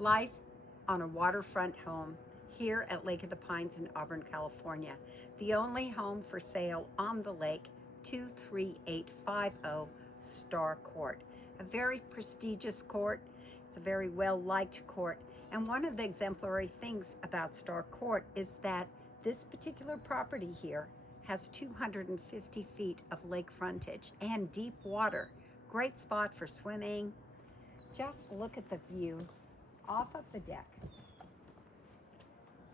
Life on a waterfront home here at Lake of the Pines in Auburn, California. The only home for sale on the lake, 23850 Star Court. A very prestigious court. It's a very well-liked court. And one of the exemplary things about Star Court is that this particular property here has 250 feet of lake frontage and deep water. Great spot for swimming. Just look at the view off of the deck.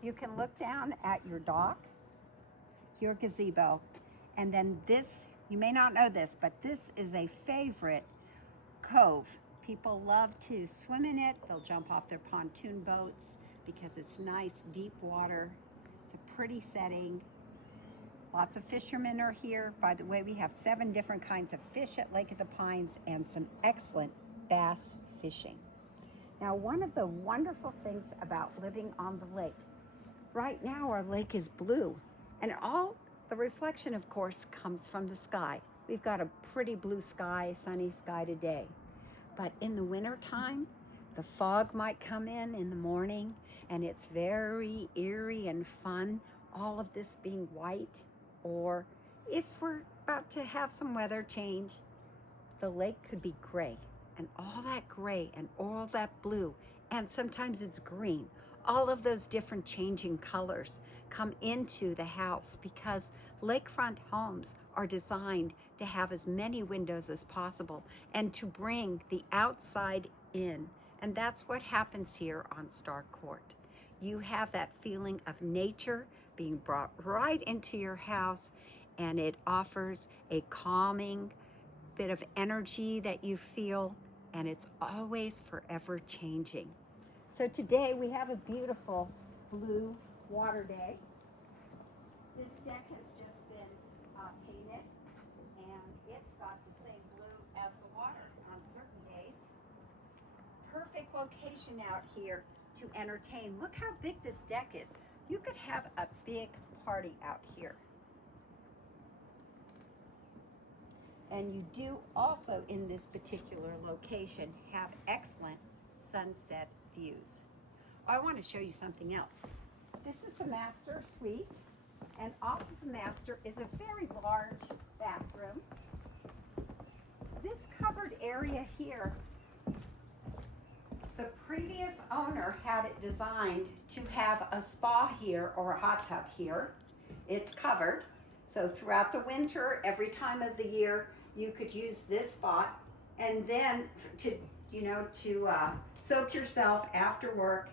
You can look down at your dock, your gazebo, and then this, you may not know this, but this is a favorite cove. People love to swim in it. They'll jump off their pontoon boats because it's nice, deep water. It's a pretty setting. Lots of fishermen are here. By the way, we have 7 different kinds of fish at Lake of the Pines and some excellent bass fishing. Now, one of the wonderful things about living on the lake, right now our lake is blue, and all the reflection, of course, comes from the sky. We've got a pretty blue sky, sunny sky today. But in the winter time, the fog might come in the morning, and it's very eerie and fun, all of this being white. Or if we're about to have some weather change, the lake could be gray. And all that gray and all that blue, and sometimes it's green. All of those different changing colors come into the house because lakefront homes are designed to have as many windows as possible and to bring the outside in. And that's what happens here on Star Court. You have that feeling of nature being brought right into your house, and it offers a calming bit of energy that you feel, and it's always forever changing. So today we have a beautiful blue water day. This deck has just been painted, and it's got the same blue as the water on certain days. Perfect location out here to entertain. Look how big this deck is. You could have a big party out here. And you do also, in this particular location, have excellent sunset views. I want to show you something else. This is the master suite, and off of the master is a very large bathroom. This covered area here, the previous owner had it designed to have a spa here or a hot tub here. It's covered, so throughout the winter, every time of the year, you could use this spot, and then to soak yourself after work,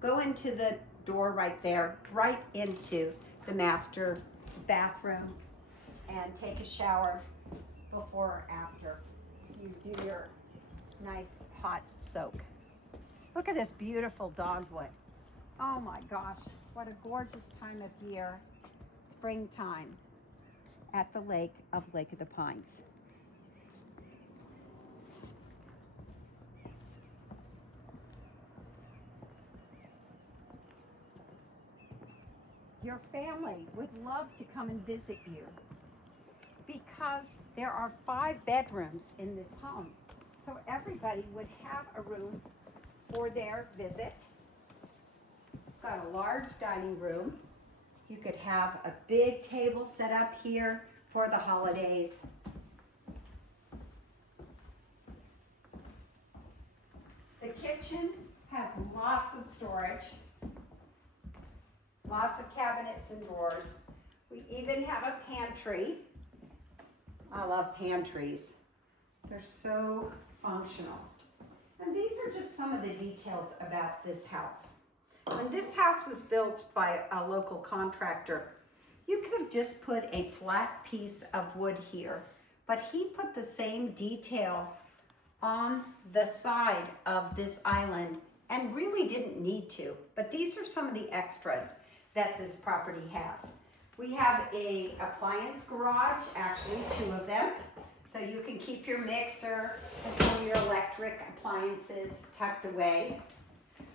go into the door right there, right into the master bathroom, and take a shower before or after you do your nice hot soak. Look at this beautiful dogwood. Oh my gosh, what a gorgeous time of year, springtime at the lake of Lake of the Pines. Your family would love to come and visit you because there are 5 bedrooms in this home. So everybody would have a room for their visit. Got a large dining room. You could have a big table set up here for the holidays. The kitchen has lots of storage. Lots of cabinets and drawers. We even have a pantry. I love pantries. They're so functional. And these are just some of the details about this house. When this house was built by a local contractor, you could have just put a flat piece of wood here, but he put the same detail on the side of this island and really didn't need to. But these are some of the extras that this property has. We have a appliance garage, actually 2 of them. So you can keep your mixer and some of your electric appliances tucked away.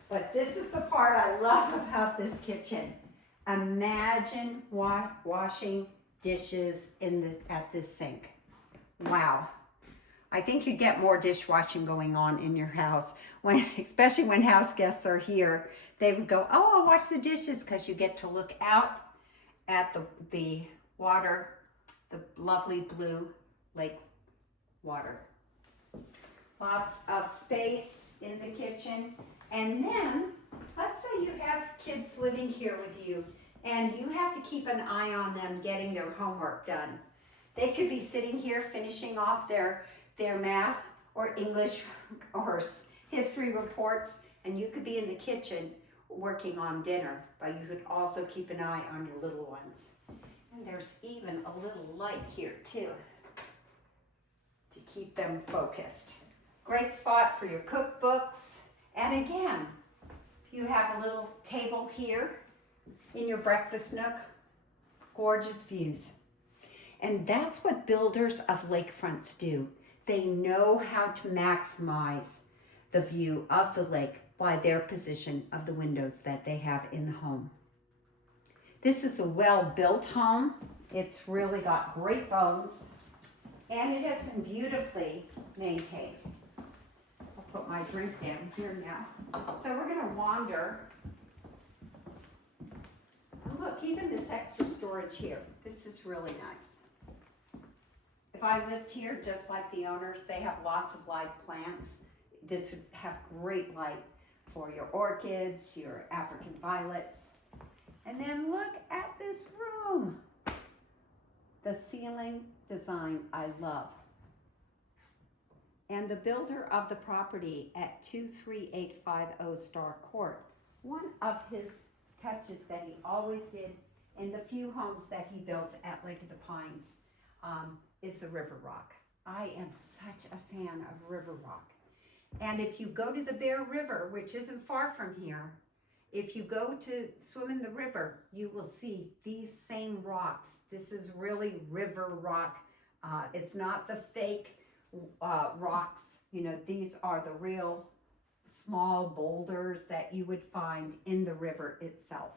But this is the part I love about this kitchen. Imagine washing dishes at this sink. Wow. I think you get more dishwashing going on in your house, when, especially when house guests are here. They would go, oh, I'll wash the dishes, because you get to look out at the water, the lovely blue lake water. Lots of space in the kitchen. And then, let's say you have kids living here with you, and you have to keep an eye on them getting their homework done. They could be sitting here finishing off their math or English or history reports, and you could be in the kitchen working on dinner, but you could also keep an eye on your little ones. And there's even a little light here too to keep them focused. Great spot for your cookbooks. And again, you have a little table here in your breakfast nook. Gorgeous views. And that's what builders of lakefronts do. They know how to maximize the view of the lake by their position of the windows that they have in the home. This is a well-built home. It's really got great bones, and it has been beautifully maintained. I'll put my drink down here now. So we're gonna wander. And look, even this extra storage here. This is really nice. If I lived here just like the owners, they have lots of live plants. This would have great light for your orchids, your African violets. And then look at this room. The ceiling design I love. And the builder of the property at 23850 Star Court, one of his touches that he always did in the few homes that he built at Lake of the Pines is the river rock. I am such a fan of river rock. And if you go to the Bear River, which isn't far from here, if you go to swim in the river, you will see these same rocks. This is really river rock. It's not the fake rocks. You know, these are the real small boulders that you would find in the river itself.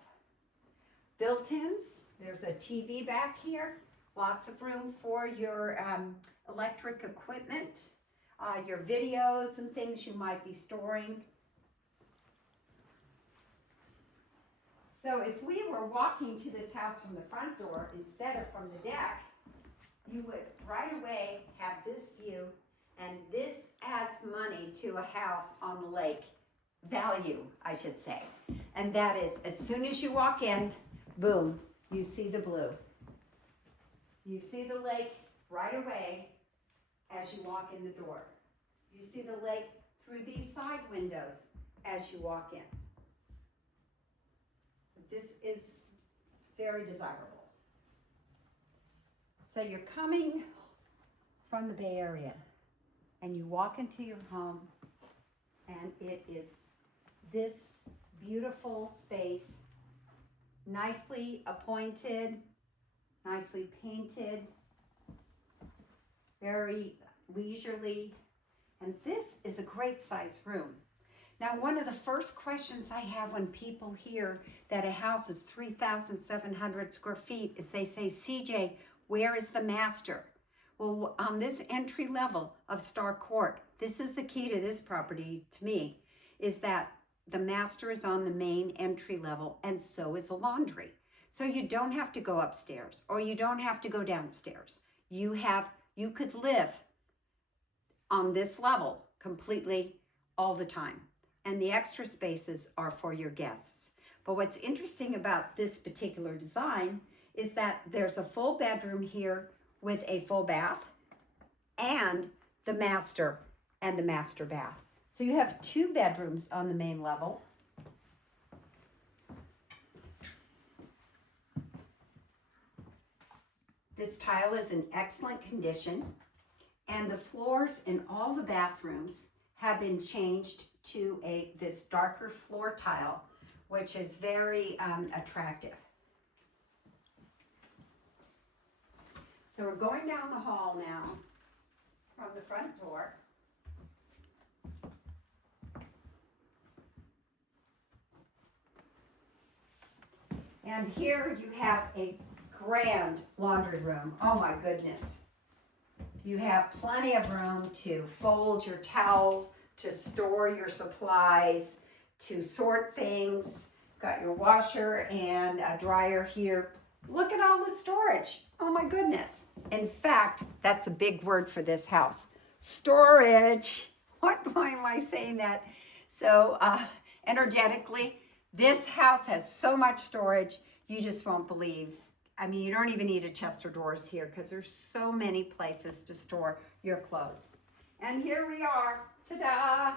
Built-ins, there's a TV back here. Lots of room for your electric equipment, your videos and things you might be storing. So if we were walking to this house from the front door instead of from the deck, you would right away have this view, and this adds money to a house on the lake. Value, I should say. And that is, as soon as you walk in, boom, you see the blue. You see the lake right away as you walk in the door. You see the lake through these side windows as you walk in. This is very desirable. So you're coming from the Bay Area and you walk into your home, and it is this beautiful space, nicely appointed, nicely painted, very leisurely, and this is a great size room. Now, one of the first questions I have when people hear that a house is 3,700 square feet is they say, CJ, where is the master? Well, on this entry level of Star Court, this is the key to this property to me, is that the master is on the main entry level, and so is the laundry. So you don't have to go upstairs, or you don't have to go downstairs. You could live on this level completely all the time. And the extra spaces are for your guests. But what's interesting about this particular design is that there's a full bedroom here with a full bath and the master and the master bath. So you have 2 bedrooms on the main level. This tile is in excellent condition, and the floors in all the bathrooms have been changed to this darker floor tile, which is very attractive. So we're going down the hall now from the front door. And here you have a grand laundry room. Oh my goodness. You have plenty of room to fold your towels, to store your supplies, to sort things. Got your washer and a dryer here. Look at all the storage. Oh my goodness. In fact, that's a big word for this house. Storage. Why am I saying that so energetically? This house has so much storage, you just won't believe. I mean, you don't even need a chest of drawers here because there's so many places to store your clothes. And here we are. Ta-da!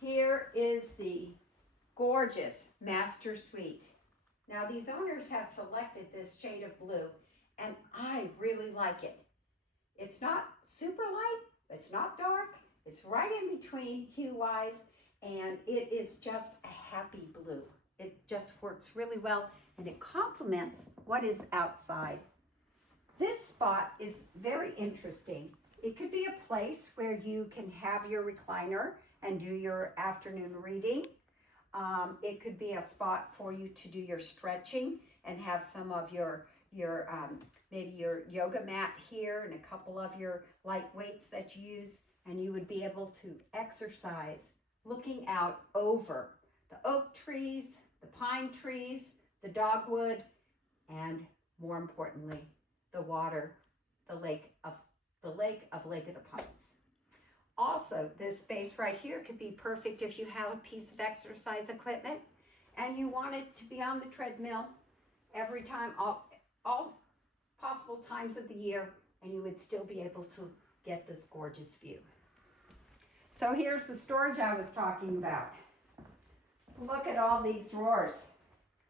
Here is the gorgeous master suite. Now, these owners have selected this shade of blue, and I really like it. It's not super light, it's not dark, it's right in between hue-wise, and it is just a happy blue. It just works really well, and it complements what is outside. This spot is very interesting. It could be a place where you can have your recliner and do your afternoon reading. It could be a spot for you to do your stretching and have some of your maybe your yoga mat here and a couple of your light weights that you use, and you would be able to exercise looking out over the oak trees, the pine trees, the dogwood, and more importantly, the water, the lake of Lake of the Pines. Also, this space right here could be perfect if you have a piece of exercise equipment and you want it to be on the treadmill every time, all possible times of the year, and you would still be able to get this gorgeous view. So here's the storage I was talking about. Look at all these drawers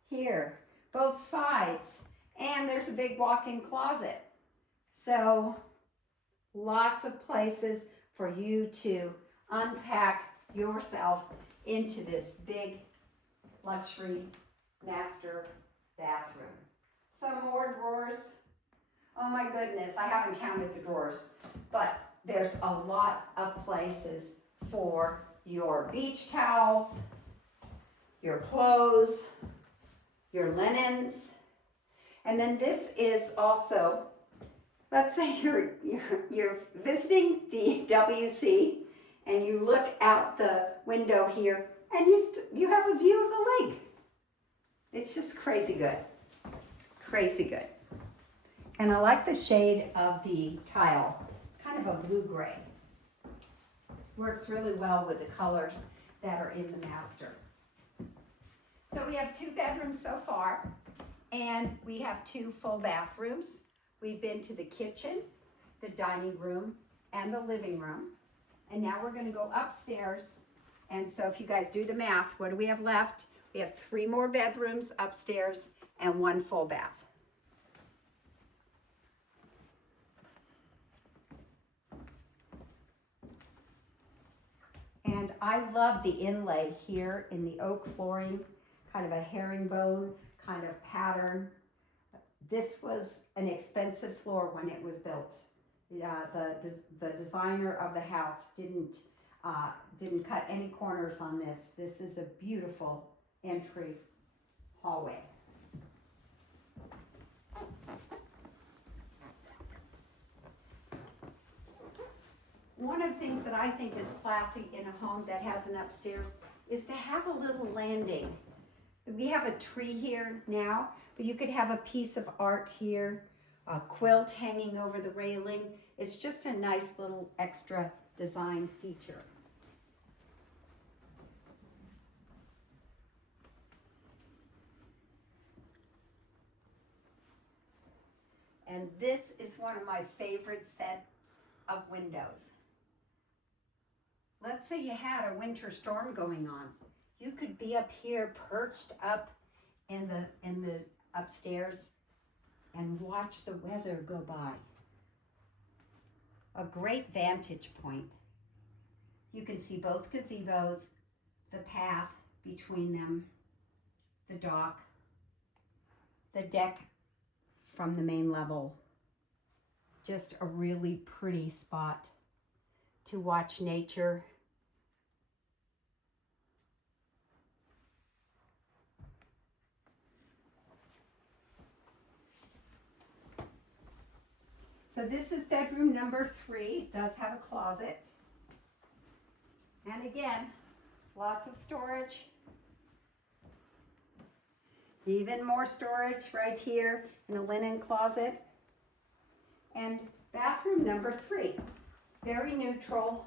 here, both sides, and there's a big walk-in closet. So lots of places for you to unpack yourself into this big luxury master bathroom. Some more drawers. Oh my goodness, I haven't counted the drawers, but there's a lot of places for your beach towels, your clothes, your linens. And then this is also, let's say you're visiting the WC and you look out the window here and you have a view of the lake. It's just crazy good. Crazy good. And I like the shade of the tile. It's kind of a blue-gray. Works really well with the colors that are in the master. So we have 2 bedrooms so far, and we have 2 full bathrooms. We've been to the kitchen, the dining room, and the living room. And now we're going to go upstairs. And so if you guys do the math, what do we have left? We have 3 more bedrooms upstairs and 1 full bath. And I love the inlay here in the oak flooring, kind of a herringbone kind of pattern. This was an expensive floor when it was built. The designer of the house didn't cut any corners on this. This is a beautiful entry hallway. One of the things that I think is classy in a home that has an upstairs is to have a little landing. We have a tree here now, but you could have a piece of art here, a quilt hanging over the railing. It's just a nice little extra design feature. And this is one of my favorite sets of windows. Let's say you had a winter storm going on. You could be up here perched up in the upstairs and watch the weather go by. A great vantage point. You can see both gazebos, the path between them, the dock, the deck from the main level. Just a really pretty spot to watch nature. So this is bedroom number 3. It does have a closet. And again, lots of storage. Even more storage right here in a linen closet. And bathroom number 3, very neutral,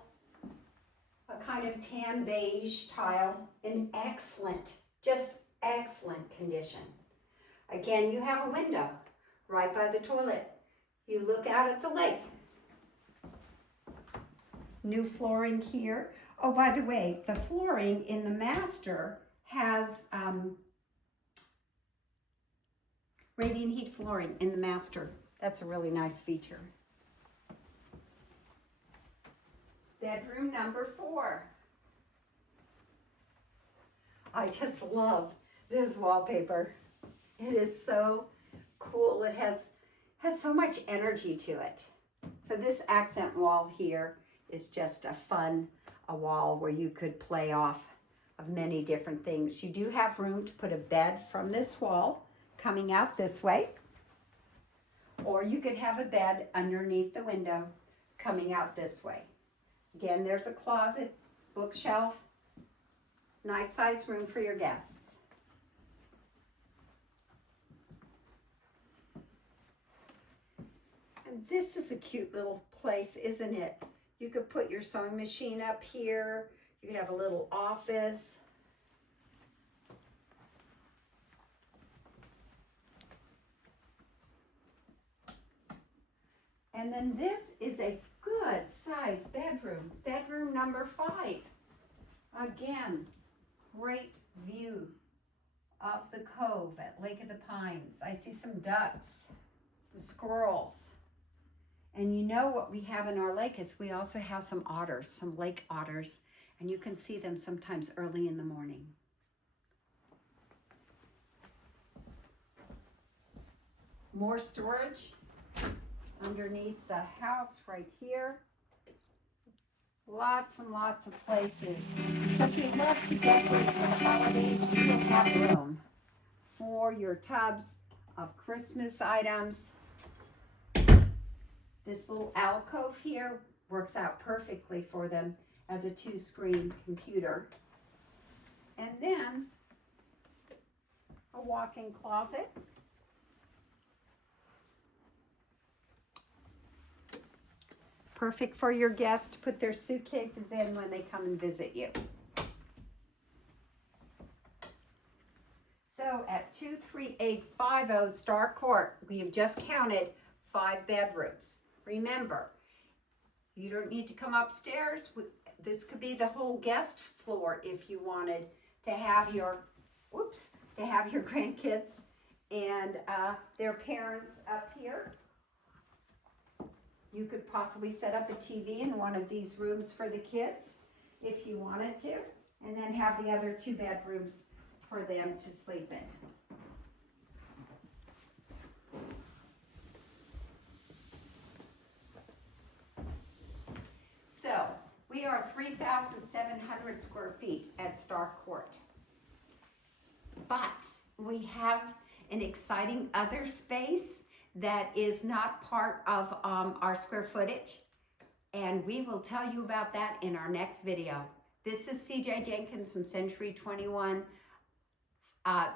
a kind of tan beige tile in excellent, just excellent condition. Again, you have a window right by the toilet. You look out at the lake. New flooring here. Oh, by the way, the flooring in the master has radiant heat flooring in the master. That's a really nice feature. Bedroom number 4. I just love this wallpaper. It is so cool. It has so much energy to it. So this accent wall here is just a wall where you could play off of many different things. You do have room to put a bed from this wall coming out this way, or you could have a bed underneath the window coming out this way. Again, there's a closet, bookshelf, nice size room for your guests. And this is a cute little place, isn't it? You could put your sewing machine up here. You could have a little office. And then this is a good sized bedroom, bedroom number 5. Again, great view of the cove at Lake of the Pines. I see some ducks, some squirrels. And you know what we have in our lake is we also have some otters, some lake otters, and you can see them sometimes early in the morning. More storage underneath the house right here. Lots and lots of places. So if you love to decorate for the holidays, you will have room for your tubs of Christmas items. This little alcove here works out perfectly for them as a 2-screen computer. And then a walk-in closet. Perfect for your guests to put their suitcases in when they come and visit you. So at 23850 Star Court, we have just counted 5 bedrooms. Remember, you don't need to come upstairs. This could be the whole guest floor if you wanted to have your, grandkids and their parents up here. You could possibly set up a TV in one of these rooms for the kids if you wanted to, and then have the other 2 bedrooms for them to sleep in. So we are 3,700 square feet at Star Court. But we have an exciting other space that is not part of our square footage. And we will tell you about that in our next video. This is CJ Jenkins from Century 21 at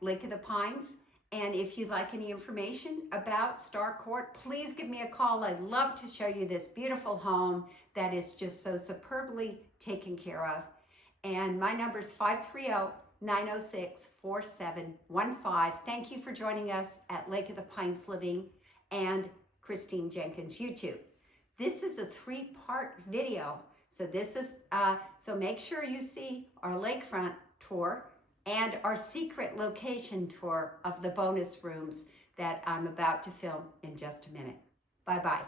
Lake of the Pines. And if you'd like any information about Star Court, please give me a call. I'd love to show you this beautiful home that is just so superbly taken care of. And my number is 530-906-4715. Thank you for joining us at Lake of the Pines Living and Christine Jenkins YouTube. This is a 3-part video. So so make sure you see our lakefront tour and our secret location tour of the bonus rooms that I'm about to film in just a minute. Bye-bye.